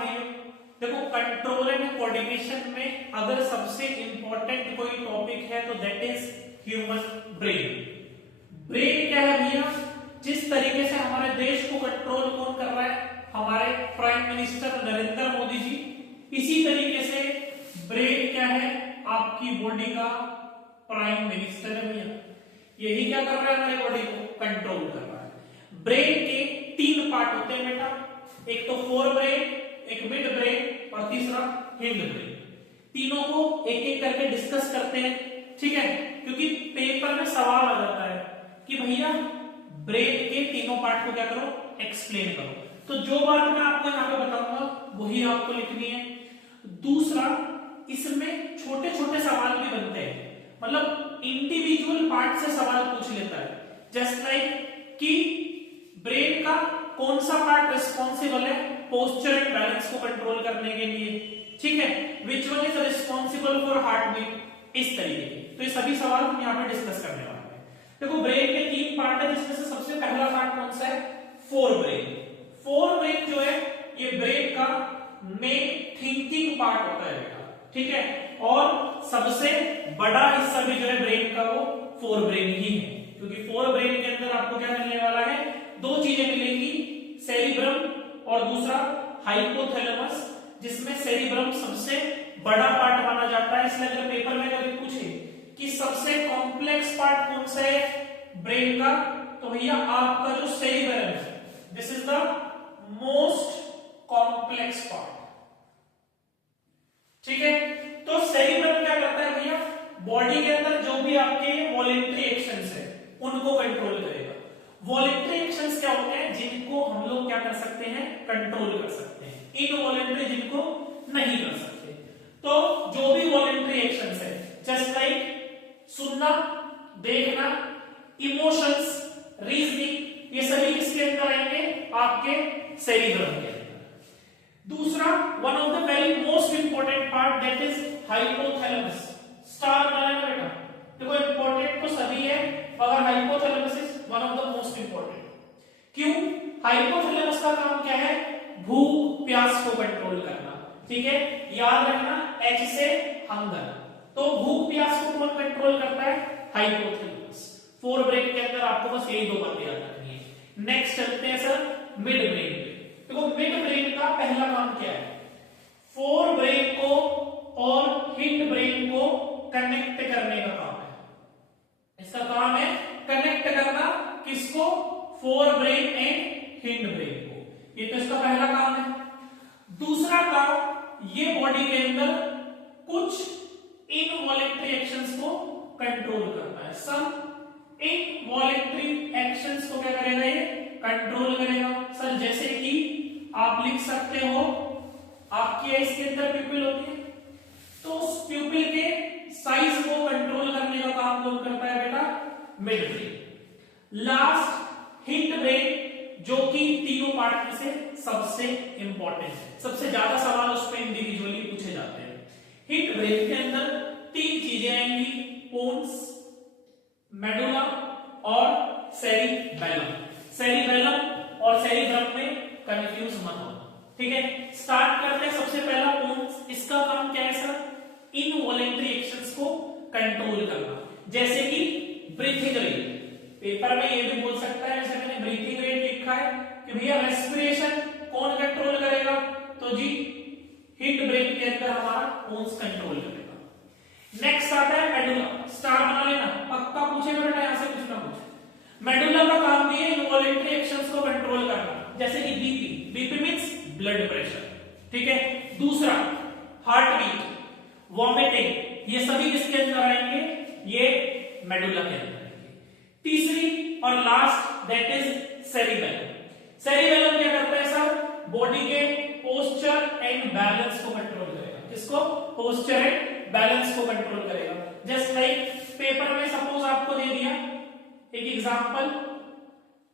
भाइयों, देखो control and coordination में अगर सबसे इंपॉर्टेंट कोई टॉपिक है तो that is human brain. Brain क्या है भैया? जिस तरीके से हमारे देश को कंट्रोल कौन कर रहा है? हमारे प्राइम मिनिस्टर नरेंद्र मोदी जी। इसी तरीके से ब्रेन क्या है? आपकी बॉडी का प्राइम मिनिस्टर है भैया। यही क्या कर रहा है? हमारी बॉडी को कंट्रोल कर रहा है। ब्रेन के 3 पार्ट होते हैं बेटा, एक तो फोर ब्रेन, एक मिड ब्रेन और तीसरा हिंड ब्रेन। तीनों को एक एक करके डिस्कस करते हैं, ठीक है? क्योंकि पेपर में सवाल आ जाता है कि भैया ब्रेन के तीनों पार्ट को क्या करो? एक्सप्लेन करो। तो जो बात मैं आपको यहाँ पे बताऊंगा वही आपको लिखनी है। दूसरा, इसमें छोटे छोटे सवाल भी बनते हैं, मतलब इंडिविजुअल पार्ट से सवाल पूछ लेता है। जस्ट लाइक कि ब्रेन का कौन सा पार्ट रिस्पॉन्सिबल है पोस्चर एंड बैलेंस को कंट्रोल करने के लिए, ठीक है? Which one is responsible for heart beat, इस तरीके के। तो ये सभी सवाल हम यहाँ पे डिस्कस करने वाले हैं। देखो ब्रेन के 3 पार्ट है, जिसमें से सबसे पहला पार्ट कौन सा है? Fore brain. फोर ब्रेन जो है ये ब्रेन का मेन थिंकिंग पार्ट होता है बेटा, ठीक है? और सबसे बड़ा हिस्सा भी जो है ब्रेन का वो फोर ब्रेन ही है, क्योंकि फोर ब्रेन के अंदर आपको क्या मिलने वाला है? 2 चीजें मिलेंगी, सेरिब्रम और दूसरा हाइपोथैलेमस, जिसमें सेरिब्रम सबसे बड़ा पार्ट माना जाता है। इसलिए अगर पेपर में कभी पूछे कि सबसे कॉम्प्लेक्स पार्ट कौन सा है ब्रेन का, तो भैया आपका जो सेरिब्रम है, this is the most complex part, ठीक है? तो सेरिब्रम क्या करता है भैया? बॉडी के अंदर जो भी आपके वॉलेंट्री एक्शंस है उनको कंट्रोल करेगा। वॉलेंट्री एक्शंस क्या होते हैं? जिनको हम लोग क्या कर सकते हैं? कंट्रोल कर सकते हैं। इनवॉलेंट्री जिनको नहीं कर सकते। तो जो भी वॉलेंट्री एक्शंस है, जस्ट लाइक सुनना, देखना, इमोशंस, रीजनिंग, ये सभी किसके अंदर आएंगे? आपके सेरिब्रम के अंदर। दूसरा, one of the very most important part that is hypothalamus. Star बनाना बेटा, देखो इंपॉर्टेंट तो सभी है मगर hypothalamus is one of the most important. क्यों? हाइपोथैलेमस का काम क्या है? भूख प्यास को कंट्रोल करना, ठीक है? याद रखना, H से हंगर। तो भूख प्यास को कौन कंट्रोल करता है? हाइपोथैलेमस। फोर ब्रेन के अंदर आपको बस यही 2 बातें याद रखनी है। नेक्स्ट चलते हैं सर मिड ब्रेन पे। देखो मिड ब्रेन का पहला काम क्या है? फोर ब्रेन को और हिंड ब्रेन को कनेक्ट करने का काम है। इसका काम है कनेक्ट करना, किसको? Fore brain and hind brain को। ये तो इसका पहला काम है। दूसरा काम, ये बॉडी के अंदर कुछ इनवॉलेंट्री एक्शंस को कंट्रोल करता है। सम इनवॉलेंट्री एक्शंस को क्या करेगा? ये कंट्रोल करेगा। सर जैसे कि आप लिख सकते हो, आपकी आईज के अंदर प्यूपिल होती है, तो उस प्यूपिल के साइज को कंट्रोल करने का काम कौन करता है बेटा? Mid brain. Last hind brain, जो कि तीनों पार्ट में से सबसे इंपॉर्टेंट है, सबसे ज्यादा सवाल उस पर इंडिविजुअली पूछे जाते हैं। हिंड ब्रेन के अंदर 3 चीजें आएंगी, पोन्स, मेडुला और सेरिबेलम। सेरिबेलम और सेरिब्रम में कंफ्यूज मत हो, ठीक है? स्टार्ट करते हैं। सबसे पहला पोन्स, इसका काम क्या है सर? इनवॉलेंट्री एक्शंस को कंट्रोल करना, जैसे कि ब्रीथिंग रेट। पेपर में ये भी बोल सकता है, जैसे मैंने ब्रीथिंग रेट लिखा है कि भैया रेस्पिरेशन कौन कंट्रोल करेगा? तो जी हिंड ब्रेन के अंदर हमारा पोन्स कंट्रोल करेगा। नेक्स्ट आता है मेडुला। स्टार बना लेना, पक्का पूछेगा बेटा यहां से कुछ ना कुछ। मेडुला का काम भी है इनवॉलेंट्री एक्शंस को कंट्रोल करना, जैसे कि BP. BP means blood pressure, ठीक है? दूसरा हार्ट बीट, वॉमिटिंग, ये सभी किसके अंदर आएंगे? ये मेडुला के अंदर आएंगे। तीसरी और last that is cerebellum. Cerebellum क्या करता है सर? बॉडी के पोस्चर एंड बैलेंस को कंट्रोल करेगा। किसको? पोस्चर एंड बैलेंस को कंट्रोल करेगा। जस्ट लाइक पेपर में सपोज आपको दे दिया एक एग्जांपल,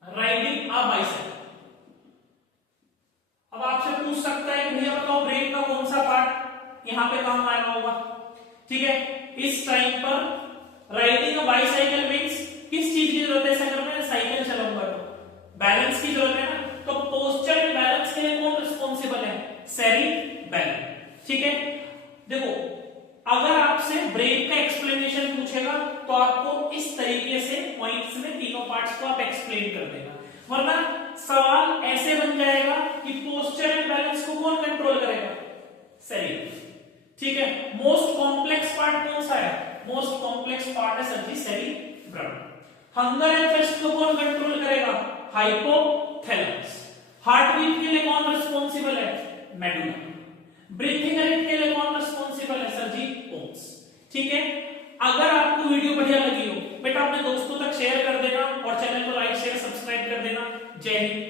राइडिंग अ बाइसाइकिल। अब आपसे पूछ सकता है कि भैया बताओ ब्रेन का कौन सा पार्ट यहाँ पे काम आएगा होगा, ठीक है? इस टाइम पर राइडिंग अ बाइसाइकिल मींस किस चीज की जरूरत है? अगर मैं साइकिल चलाऊंगा तो बैलेंस की जरूरत है ना। तो पोस्चर एंड बैलेंस के लिए कौन रिस्पॉन्सिबल है? सेरिबेलम बैलन। ठीक है, देखो अगर आपसे ब्रेन का एक्सप्लेनेशन पूछेगा तो आपको इस तरीके से पॉइंट्स में तीनों पार्ट्स को आप एक्सप्लेन कर देगा, वरना सवाल ऐसे बन जाएगा कि पोस्चर एंड बैलेंस को कौन कंट्रोल करेगा, सेरिब्रम। ठीक है, मोस्ट कॉम्प्लेक्स पार्ट कौन सा है, मोस्ट कॉम्प्लेक्स पार्ट है sir ji cerebrum. Hunger and thirst को कौन कंट्रोल करेगा, हाइपोथैलेमस। हार्ट बीट के लिए कौन रिस्पॉन्सिबल है, मेडुला। ब्रीथिंग रेट के लिए कौन रिस्पॉन्सिबल है, सर जी पोन्स। ठीक है, अगर आपको वीडियो बढ़िया लगी हो बेटा अपने दोस्तों तक शेयर कर देना और चैनल को लाइक शेयर सब्सक्राइब कर देना। जय हिंद।